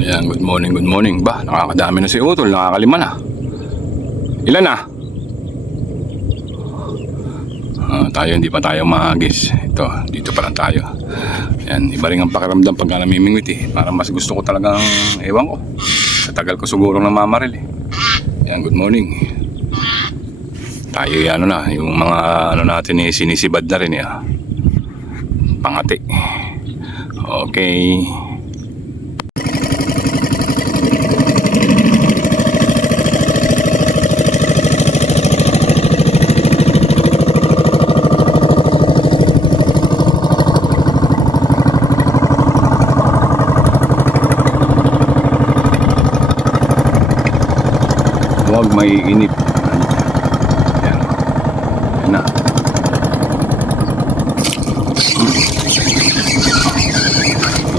Ayan, good morning, good morning. Ba, nakakadami na si Utol, nakakalima na. Ilan na? Ah, tayo, hindi pa tayo maagis. Ito, dito pa lang tayo. Ayan, iba rin ang pakiramdam pagka namimingwit eh. Parang mas gusto ko talagang, ewan ko. Sa tagal ko siguro namamaril eh. Ayan, good morning. Tayo ano na, yung mga ano natin eh, sinisibad na rin eh. ah. Pangati. Okay. May init. Yan. Na.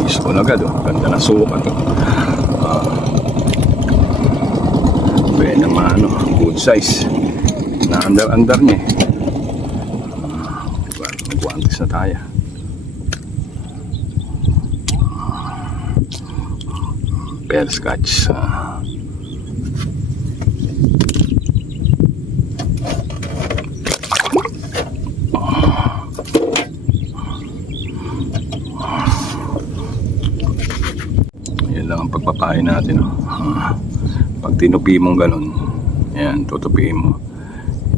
Is ko na agad oh. Ganda na sukat oh. Ah. Pwede naman ano, good size. Na under-under niya eh. Ah, diba, Magwantis na tayo. Pear scotch. Ah. Yan pagpapain natin. Oh. Pag tinupi mong ganun, yan, tutupiin mo.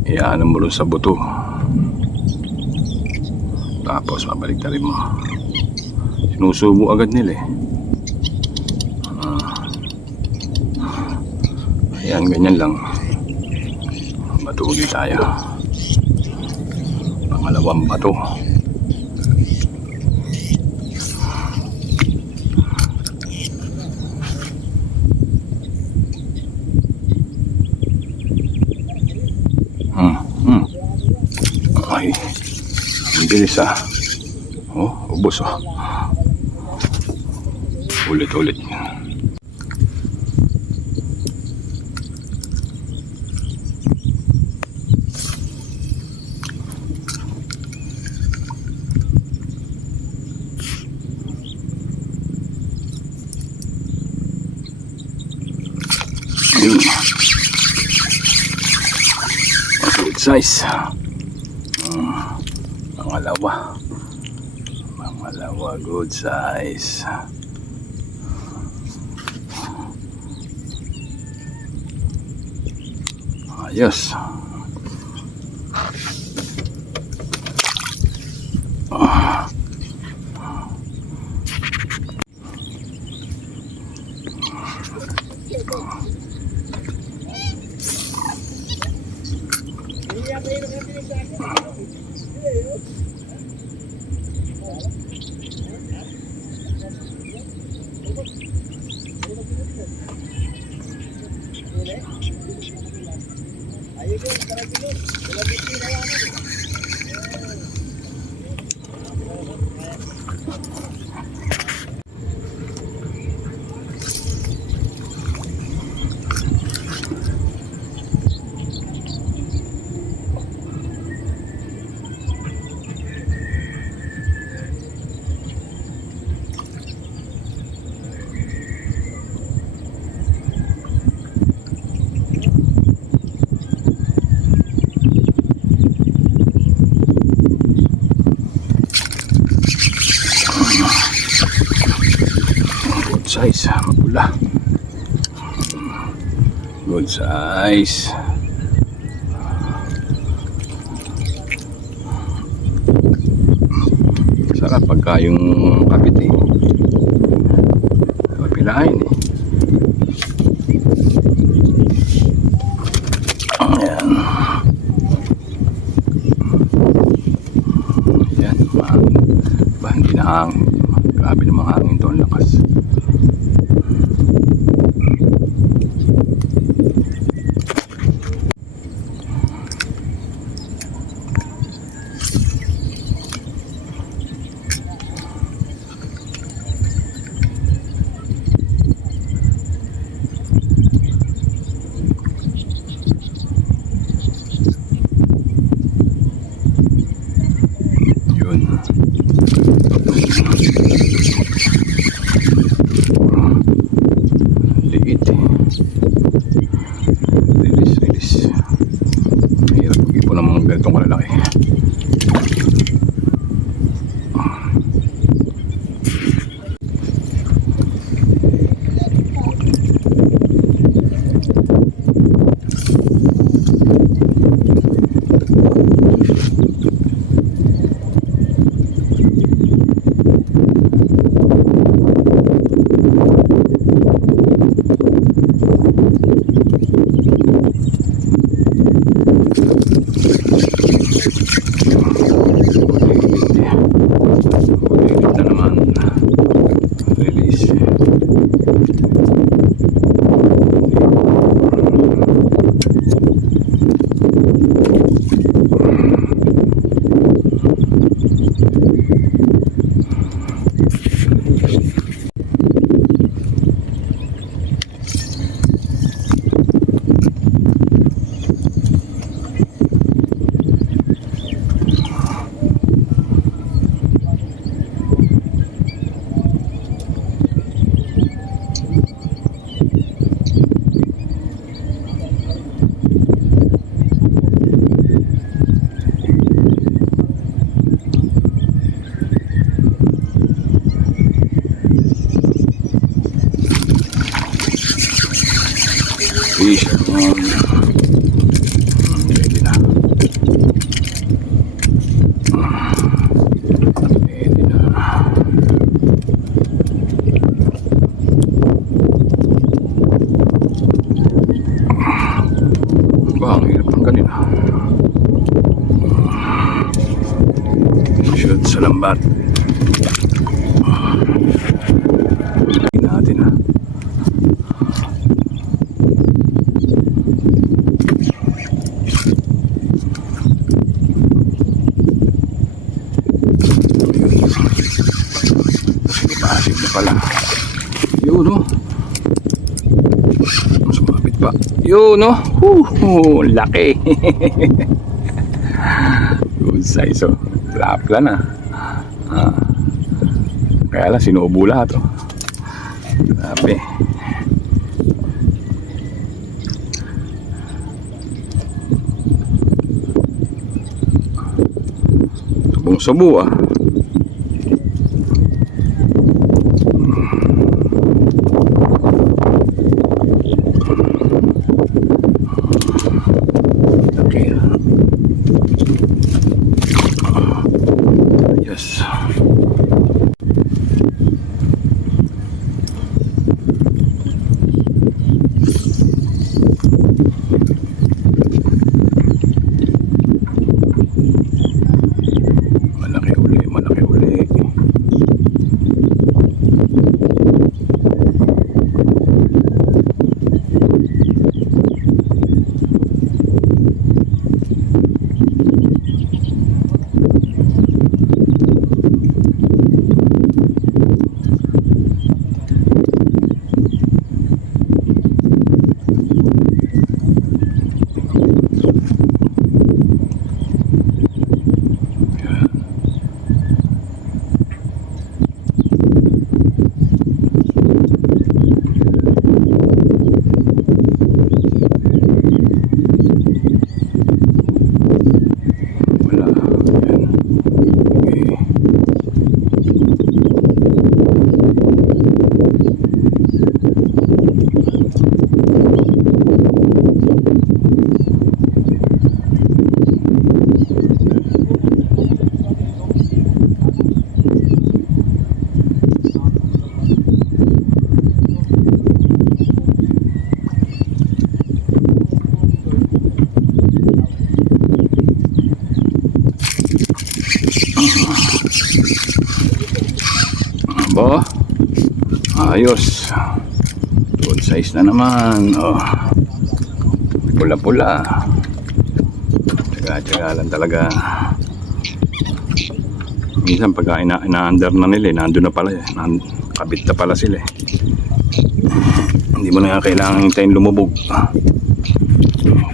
Iyaano mo sa buto. Tapos, mabalik na rin mo. Sinusubo agad nila eh. Ah. Ayan, ganyan lang. Bato ulit tayo. Pangalawang bato. Ay. Ang bilis ah. Oh, ubos oh. Ulit-ulit. Yun. Good size. Pangalawa. Pangalawa, good size. Ayos. Ah. Good size, mapula. Good size. Sarap pagka yung kapit eh. Kapilain eh. Ayan. Ayan, mahangin. Ba, hindi na hangin. Grabe namang hangin to, Lambat. Tingnan natin. Yun no. Mas no. Woo, laki. Good size oh. Lapla na. Ah. Kaya lang sinubo lahat oh. Grabe. Subong-subo ah. Ayos. Good size na naman. Oh. Pula-pula. Tsaga-tsaga lang talaga. Minsan pagka ina ina-under na nila, eh, nandun na pala eh. Nan kabit na pala sila eh. Hindi mo na nga kailangan hintayin lumubog.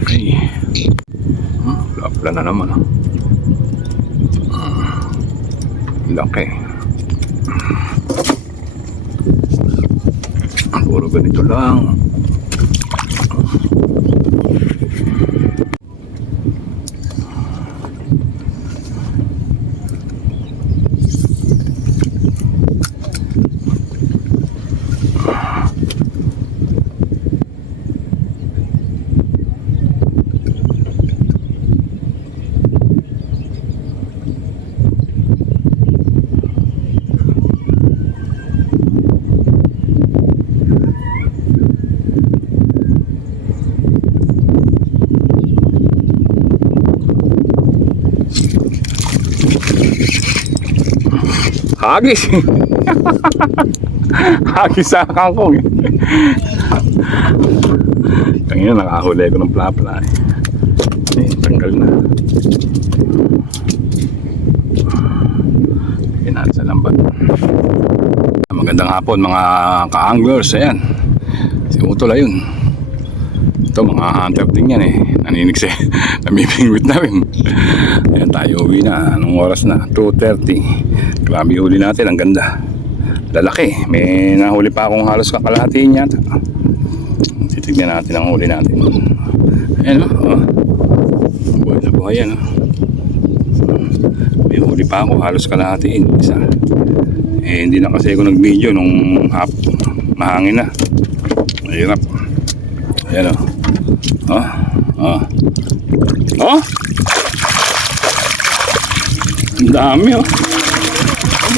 Okay. Hmm, Pula-pula na naman. ah. Hmm. Laki. Puro ganito lang. Hagis. Hagis sa kangkong eh. Tangina, nakahuli ko ng plapla eh. Eh, tanggal na. Yan sa lambat. Magandang hapon mga ka-anglers. Ayan. Si Utol ayun. Ito mga hunter din yan eh. Naninig siya. Namimingwit na rin. Ayan tayo uwi na. Anong oras na? 2.30. Grabe huli natin. Ang ganda. Lalaki. May nahuli pa akong halos kakalahati yata. Titignan natin ang huli natin. Ayan o. Oh. Buhay na buhay yan. Oh. May huli pa ako. Halos kalahatiin. Isa. Eh, hindi na kasi ako nag-video nung hap. Mahangin na. Mahirap. Ayan o. Oh. Oh. Oh. Ang dami oh.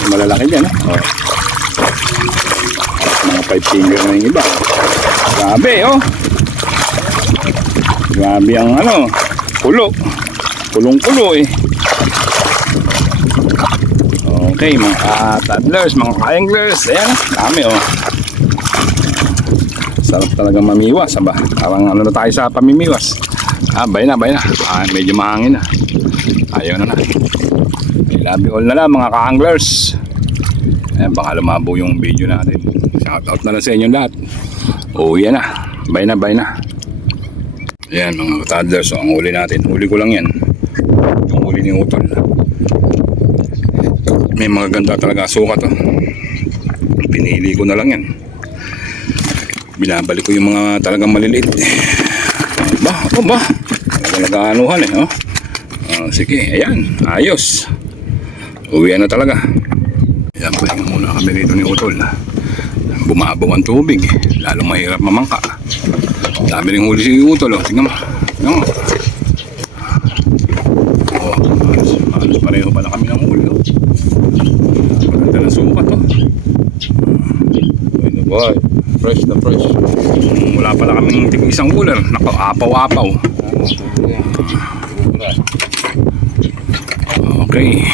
Malalaki din oh. oh. Mga five finger na yung iba. Grabe oh. Grabe ang ano. Kulo. Kulong-kulo eh. Okay, mga toddlers, mga anglers. Ayan, dami oh. Sarap talaga mamiwas, aba. Parang ano na tayo sa pamimiwas. Ah, bay na, bay na. Ah, medyo mahangin na. Ayaw na na. I love you all na lang mga ka-anglers. Ayan, baka lumabo yung video natin. Shout out na lang sa inyo lahat. Oh, yan na. Bay na, bay na. Ayan, mga toddlers. So, ang huli natin. Huli ko lang yan. Yung huli ni Utol. May mga ganda talaga sukat. Oh. Pinili ko na lang yan binabalik ko yung mga talagang maliliit. Ba, ako ba? Talaga anuhan eh, oh. Oh, sige, ayan, ayos. Uwi na talaga. Ayan, pahinga muna kami rito ni Utol. Bumabaw ang tubig, lalong mahirap mamangka. Dami rin huli si Utol, oh. Tingnan mo. Tingnan mo. Oh, pareho pala kami ng huli, oh. Maganda na sukat, oh. Ano ba? Fresh na fresh. Wala pala kaming tig isang cooler. Nakaapaw-apaw. Okay.